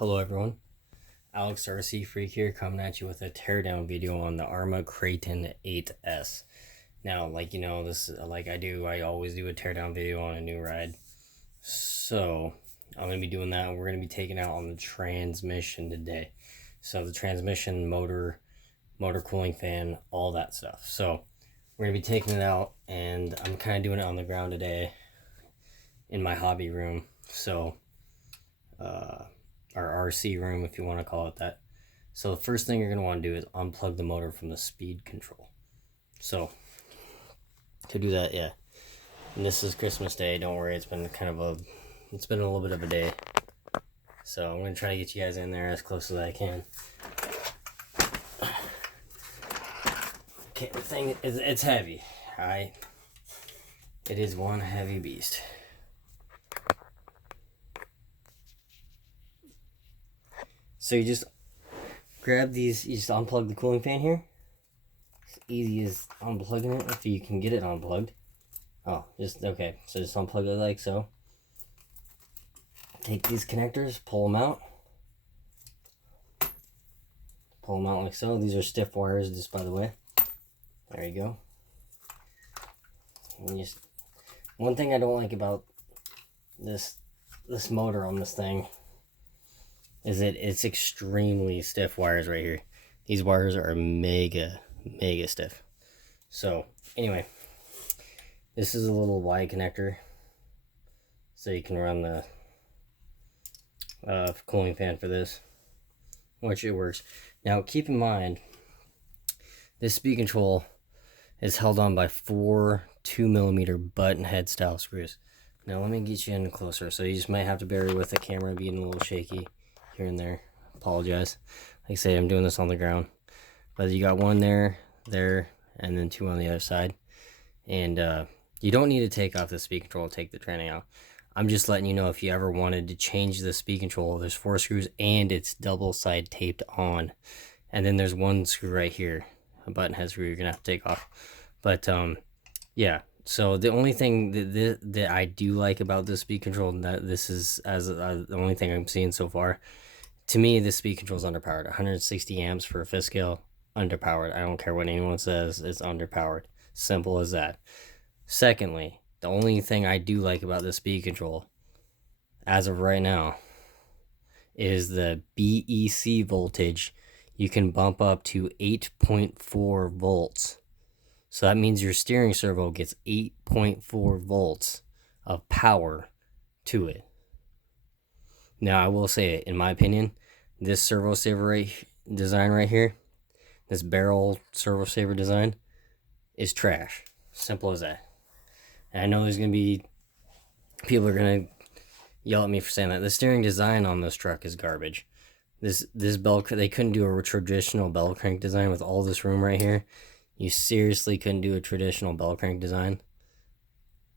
Hello everyone, Alex RC Freak here, coming at you with a teardown video on the Arrma Kraton 8S. Now, I always do a teardown video on a new ride. So, I'm going to be doing that, and we're going to be taking out on the transmission today. So, the transmission, motor cooling fan, all that stuff. So, we're going to be taking it out, and I'm kind of doing it on the ground today in my hobby room. So, our RC room, if you want to call it that. So the first thing you're going to want to do is unplug the motor from the speed control. So to do that, yeah. And this is Christmas Day. Don't worry, it's been a little bit of a day. So I'm going to try to get you guys in there as close as I can. Okay, the thing is, it's heavy. It is one heavy beast. So you just grab these, you just unplug the cooling fan here. It's easy as unplugging it if you can get it unplugged. Oh, okay, so just unplug it like so. Take these connectors, pull them out. Pull them out like so. These are stiff wires, just by the way. There you go. And one thing I don't like about this motor on this thing is that it's extremely stiff wires right here. These wires are mega stiff. So anyway, this is a little Y connector, so you can run the cooling fan for this, which it works. Now keep in mind, this speed control is held on by 4 2mm button head style screws. Now let me get you in closer, so you just might have to bear with the camera being a little shaky here and there. Apologize. Like I say, I'm doing this on the ground, but you got one there, and then 2 on the other side. And you don't need to take off the speed control to take the tranny out. I'm just letting you know, if you ever wanted to change the speed control, there's 4 screws and it's double side taped on. And then there's one screw right here, a button head screw you're gonna have to take off. But yeah, so the only thing that I do like about this speed control, and that this is the only thing I'm seeing so far, to me, this speed control is underpowered. 160 amps for a fifth scale, underpowered. I don't care what anyone says, it's underpowered. Simple as that. Secondly, the only thing I do like about this speed control, as of right now, is the BEC voltage. You can bump up to 8.4 volts. So that means your steering servo gets 8.4 volts of power to it. Now, I will say it, in my opinion, this servo saver design right here, this barrel servo saver design, is trash. Simple as that. And I know there's going to be people are going to yell at me for saying that. The steering design on this truck is garbage. This bell, they couldn't do a traditional bell crank design with all this room right here. You seriously couldn't do a traditional bell crank design.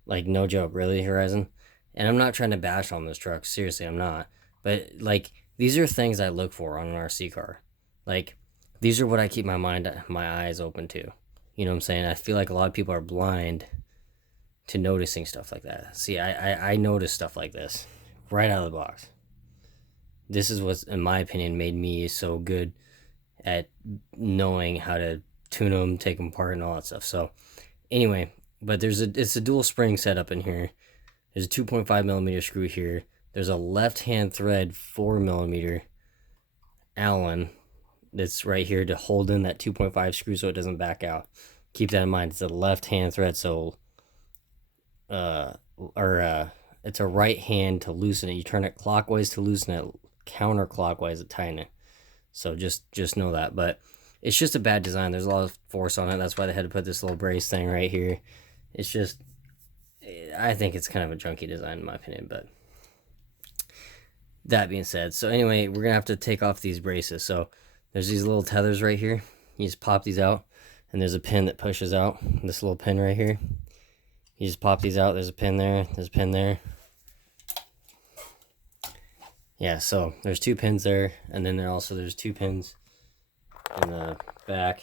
Like, no joke, really, Horizon? And I'm not trying to bash on this truck. Seriously, I'm not. But, like, these are things I look for on an RC car. Like, these are what I keep my eyes open to. You know what I'm saying? I feel like a lot of people are blind to noticing stuff like that. See, I notice stuff like this right out of the box. This is what's, in my opinion, made me so good at knowing how to tune them, take them apart, and all that stuff. So, anyway, but it's a dual spring setup in here. There's a 2.5mm screw here. There's a left-hand thread 4mm Allen that's right here to hold in that 2.5 screw so it doesn't back out. Keep that in mind. It's a left-hand thread, so it's a right hand to loosen it. You turn it clockwise to loosen it, counterclockwise to tighten it. So just know that. But it's just a bad design. There's a lot of force on it. That's why they had to put this little brace thing right here. It's just, I think it's kind of a junky design in my opinion. But that being said, so anyway, we're gonna have to take off these braces. So there's these little tethers right here. You just pop these out, and there's a pin that pushes out. This little pin right here. You just pop these out. There's a pin there. There's a pin there. Yeah, so there's 2 pins there, and then there's 2 pins in the back,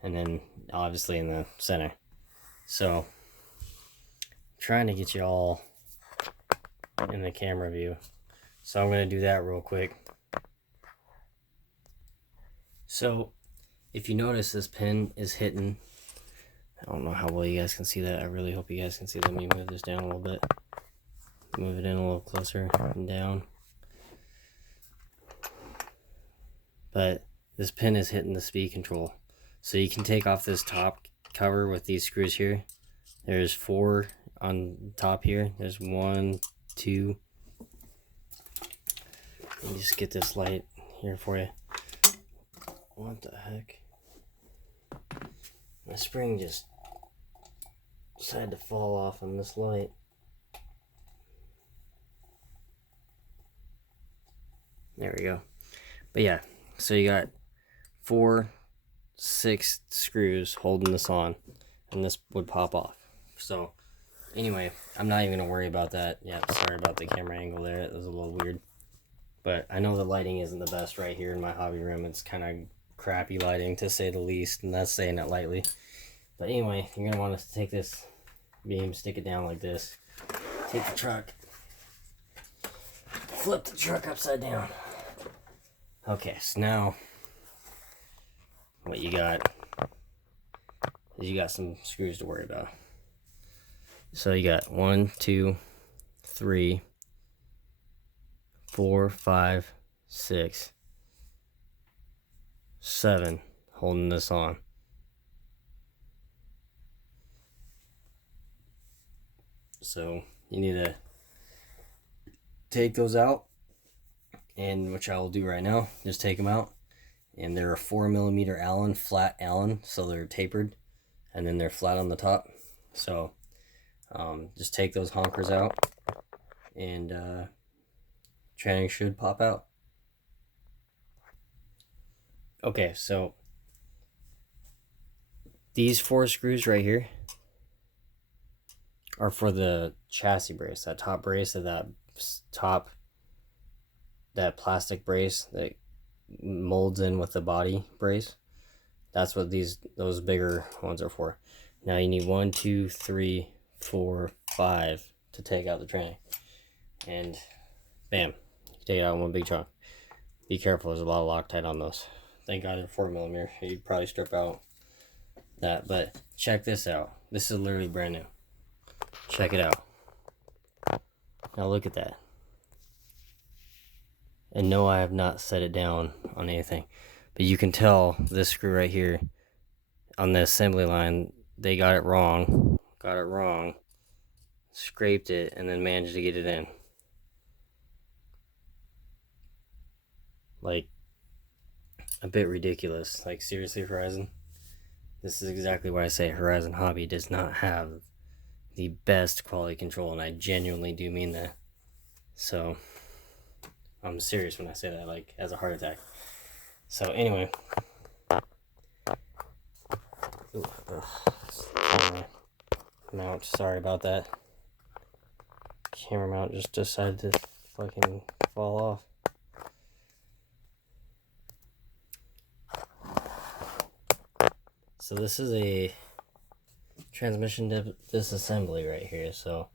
and then obviously in the center. So I'm trying to get you all in the camera view So I'm going to do that real quick. So if you notice, this pin is hitting. I don't know how well you guys can see that. I really hope you guys can see that. Let me move this down a little bit. Move it in a little closer and down. But this pin is hitting the speed control. So you can take off this top cover with these screws here. There's 4 on top here. There's 1, 2. Let me just get this light here for you. What the heck? My spring just decided to fall off on this light. There we go. But yeah, so you got 4, 6 screws holding this on, and this would pop off. So anyway, I'm not even gonna worry about that. Yeah, sorry about the camera angle there. It was a little weird. But I know the lighting isn't the best right here in my hobby room. It's kind of crappy lighting, to say the least, and that's saying it lightly. But anyway, you're gonna want to take this beam, stick it down like this, take the truck, flip the truck upside down. Okay, so now what you got is you got some screws to worry about. So you got 1, 2, 3, 4, 5, 6, 7 holding this on. So you need to take those out, and which I will do right now. Just take them out, and they're a 4mm Allen, flat Allen, so they're tapered, and then they're flat on the top. So just take those honkers out, and tranny should pop out. Okay, so these 4 screws right here are for the chassis brace, that top brace of that plastic brace that molds in with the body brace. That's what those bigger ones are for. Now you need 1, 2, 3, 4, 5 to take out the tranny, and bam, you take it out in one big chunk. Be careful, there's a lot of Loctite on those. Thank God they're 4mm. You'd probably strip out that, but check this out. This is literally brand new. Check it out. Now look at that. And no, I have not set it down on anything, but you can tell this screw right here on the assembly line, they got it wrong, scraped it, and then managed to get it in. Like, a bit ridiculous. Like, seriously, Horizon, this is exactly why I say Horizon Hobby does not have the best quality control, and I genuinely do mean that. So I'm serious when I say that, like, as a heart attack. So anyway, camera mount, sorry about that. Camera mount just decided to fucking fall off. So this is a transmission disassembly right here. So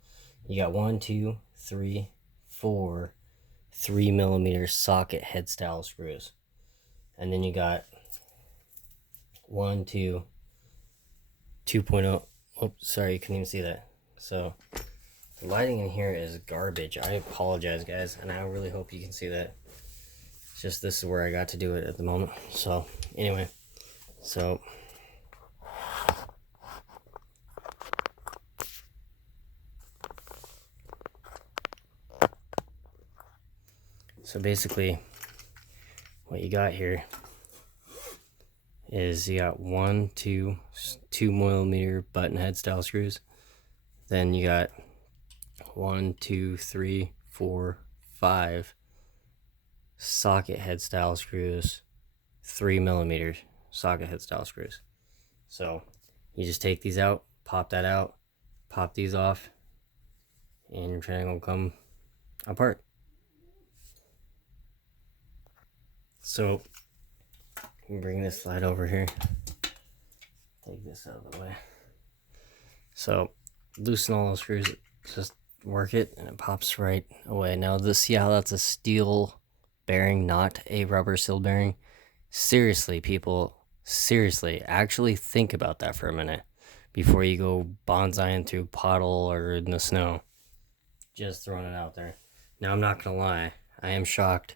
you got 1, 2, 3, 4 3mm socket head style screws, and then you got 1, 2, 2.0. Oh, sorry, you couldn't even see that. So the lighting in here is garbage. I apologize, guys, and I really hope you can see that. It's just this is where I got to do it at the moment. So anyway, so basically what you got here is you got 1, 2 2mm button head style screws. Then you got 1, 2, 3, 4, 5 socket head style screws, 3mm socket head style screws. So you just take these out, pop that out, pop these off, and your tranny will come apart. So bring this slide over here, take this out of the way. So loosen all those screws, just work it and it pops right away. Now see how that's a steel bearing, not a rubber seal bearing? Seriously, people, seriously, actually think about that for a minute before you go bonsaiing through puddle or in the snow. Just throwing it out there. Now, I'm not gonna lie, I am shocked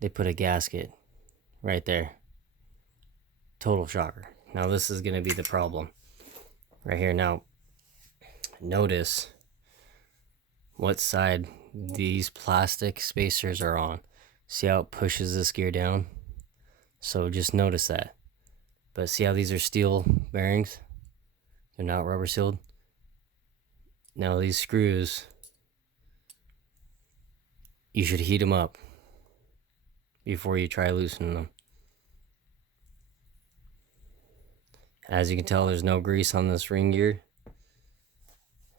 they put a gasket right there. Total shocker. Now, this is gonna be the problem right here. Now, notice what side these plastic spacers are on. See how it pushes this gear down? So just notice that. But see how these are steel bearings? They're not rubber sealed. Now these screws, you should heat them up before you try loosening them. As you can tell, there's no grease on this ring gear,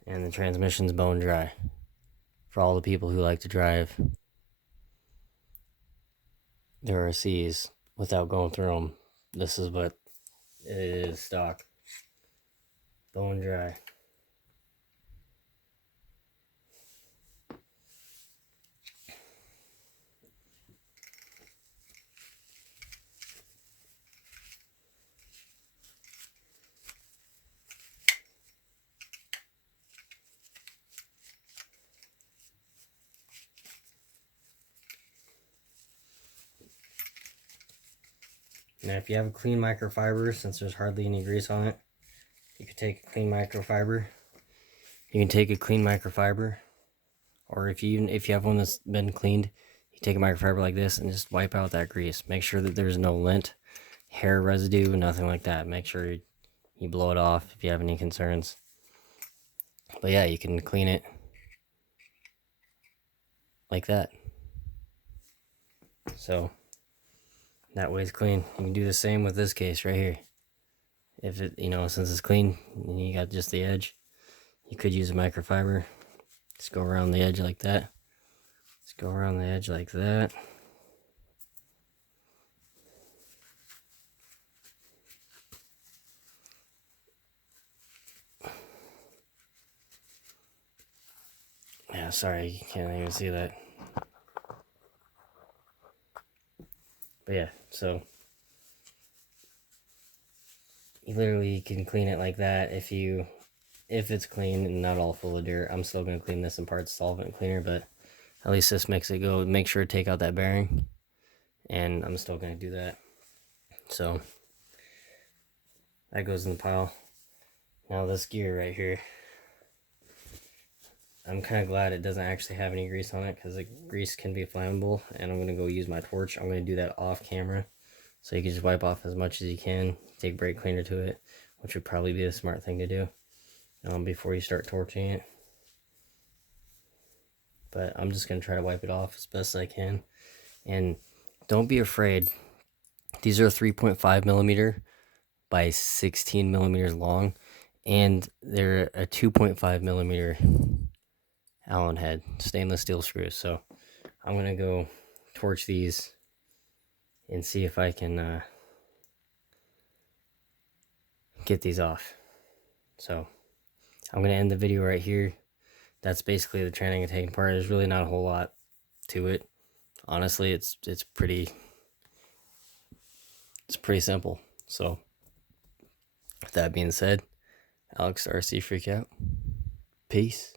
and the transmission's bone dry. For all the people who like to drive their RCs without going through them, this is what it is, stock. Bone dry. Now, if you have a clean microfiber, since there's hardly any grease on it, you could take a clean microfiber. You can take a clean microfiber, or if you have one that's been cleaned, you take a microfiber like this and just wipe out that grease. Make sure that there's no lint, hair residue, nothing like that. Make sure you blow it off if you have any concerns. But yeah, you can clean it like that. So that way it's clean. You can do the same with this case right here. If it, since it's clean, and you got just the edge, you could use a microfiber. Just go around the edge like that. Just go around the edge like that. Yeah, sorry, you can't even see that. But yeah, so you literally can clean it like that if it's clean and not all full of dirt. I'm still going to clean this in parts solvent cleaner, but at least this makes it go. Make sure to take out that bearing, and I'm still going to do that. So that goes in the pile. Now this gear right here, I'm kind of glad it doesn't actually have any grease on it, because the grease can be flammable, and I'm going to go use my torch. I'm going to do that off camera, so you can just wipe off as much as you can. Take brake cleaner to it, which would probably be the smart thing to do before you start torching it. But I'm just going to try to wipe it off as best as I can. And don't be afraid. These are 3.5 millimeter by 16 millimeters long, and they're a 2.5 millimeter Allen head stainless steel screws. So I'm going to go torch these and see if I can get these off. So I'm going to end the video right here. That's basically the training and taking part. There's really not a whole lot to it. Honestly, it's pretty simple. So with that being said, Alex RC Freak out. Peace.